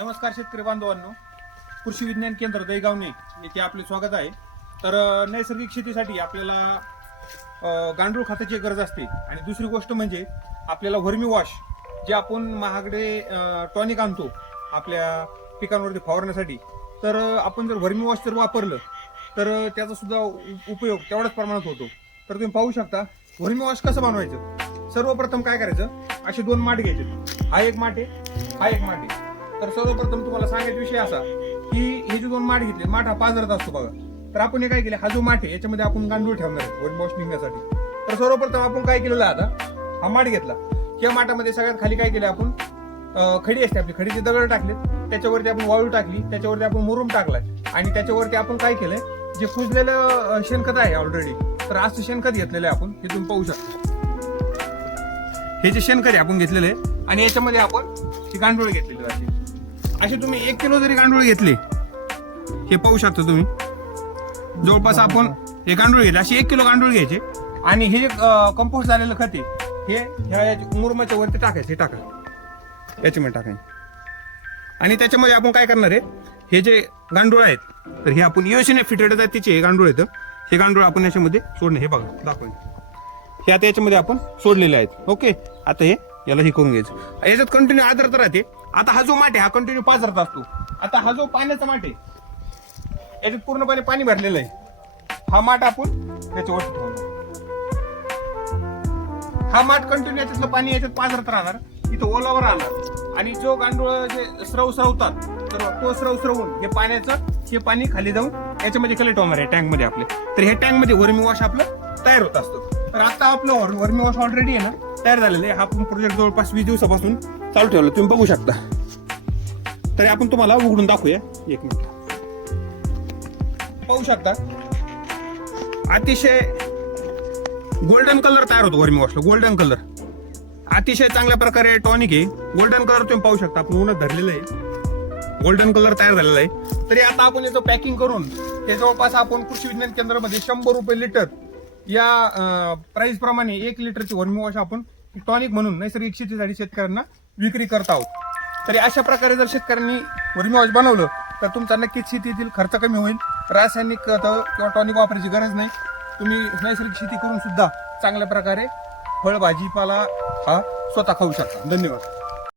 नमस्कार शेतकरी बांधवांनो, कृषी विज्ञान केंद्र दहीगावणे येथे आपले स्वागत आहे. तर नैसर्गिक शेतीसाठी आपल्याला गांडूळ खताची गरज असते आणि दुसरी गोष्ट म्हणजे आपल्याला वर्मी वॉश जे आपण महागडे टॉनिक आणतो आपल्या पिकांवरती फवारण्यासाठी. तर आपण जर वर्मी वॉश जर वापरलं तर त्याचा सुद्धा उपयोग तेवढ्याच प्रमाणात होतो. तर तुम्ही पाहू शकता वर्मी वॉश कसं बनवायचं. सर्वप्रथम काय करायचं, असे दोन माठ घ्यायचे. हा एक माठ आहे, हा एक माठ आहे. तर सर्वप्रथम तुम्हाला सांगायचा विषय असा की हे जे दोन माठ घेतले, माठ हा पाजरत असतो बघा. तर आपण हे काय केले, हा जो माठ आहे याच्यामध्ये आपण गांडूळ ठेवणार आहे वर्मी वॉश निघण्यासाठी. तर सर्वप्रथम आपण काय केलेलं आहे, आता हा माठ घेतला. या माठामध्ये सगळ्यात खाली काय केलं आपण, खडी असते आपली, खडीचे दगड टाकले, त्याच्यावरती आपण वाळू टाकली, त्याच्यावरती आपण मुरुम टाकलाय आणि त्याच्यावरती आपण काय केलंय, जे कुजलेलं शेणखत आहे ऑलरेडी, तर असं शेणखत घेतलेलं आहे आपण. हे तुम्ही पाहू शकता, हे जे शेणखत आहे आपण घेतलेलं आहे आणि याच्यामध्ये आपण हे गांडूळ घेतलेले आहे. असे तुम्ही 1 किलो जरी गांडूळ घेतले, हे पाहू शकता तुम्ही, जवळपास आपण हे गांडूळ घेतले, असे 1 किलो गांडूळ घ्यायचे आणि हे कंपोस्ट झालेलं खत आहे हे मुरुमाच्या वरती टाकायचं. हे टाका, याच्यामध्ये टाकायचं आणि त्याच्यामध्ये आपण काय करणार आहे, हे जे गांडूळ आहेत तर हे आपण योजने फिटेड आहेत, तिचे गांडूळ आहेत. हे गांडूळ आपण याच्यामध्ये सोडणे, हे बघा दाखवा, हे आता याच्यामध्ये आपण सोडलेले आहेत. ओके, आता हे याला हे करून घ्यायचं. याच्यात कंटिन्यू आर्द्रता राहते. आता हा जो माठ आहे हा कंटिन्यू पाजरत असतो. आता हा जो पाण्याचा माठ आहे याच्यात पूर्णपणे पाणी भरलेलं आहे. हा माठ आपण याच्यावर ठेवणार. हा माठ कंटिन्यू याच्यातलं पाणी याच्यात पाजरत राहणार, इथं ओलावर राहणार आणि जो गांडूळ जे स्रवतात तर तो स्रवून हे पाण्याचं हे पाणी खाली जाऊन याच्यामध्ये कलेक्ट होणार आहे टँक मध्ये आपले. तर हे टँक मध्ये वर्मी वॉश आपलं तयार होत असतं. तर आता आपलं वर्मी वॉश ऑलरेडी आहे ना तयार झालेलं आहे. हा प्रोजेक्ट जवळपास 20 दिवसापासून चालू ठेवला, तुम्ही बघू शकता. तरी आपण तुम्हाला उघडून दाखवूया, 1 मिनिट. पाहू शकता अतिशय गोल्डन कलर तयार होतो वर्मी वॉशला. गोल्डन कलर अतिशय चांगल्या प्रकारे टॉनिक आहे. गोल्डन कलर तुम्ही पाहू शकता, आपण उन्हात धरलेलं आहे, गोल्डन कलर तयार झालेला आहे. तरी आता आपण याचं पॅकिंग करून हे जवळपास आपण कृषी विज्ञान केंद्रामध्ये 100 रुपये लिटर या प्राइस प्रमाणे 1 लिटरची वर्मी वॉश आपण टॉनिक म्हणून नैसर्गिक शेतीसाठी शेतकऱ्यांना विक्री करत आहोत. तरी अशा प्रकारे जर शेतकऱ्यांनी वर्मी वॉश बनवलं तर तुमचा नक्कीच शेतीतील खर्च कमी होईल. रासायनिक खतं किंवा टॉनिक वापरायची गरज नाही. तुम्ही नैसर्गिक शेती करून सुद्धा चांगल्या प्रकारे फळ भाजीपाला हा स्वतः खाऊ शकता. धन्यवाद.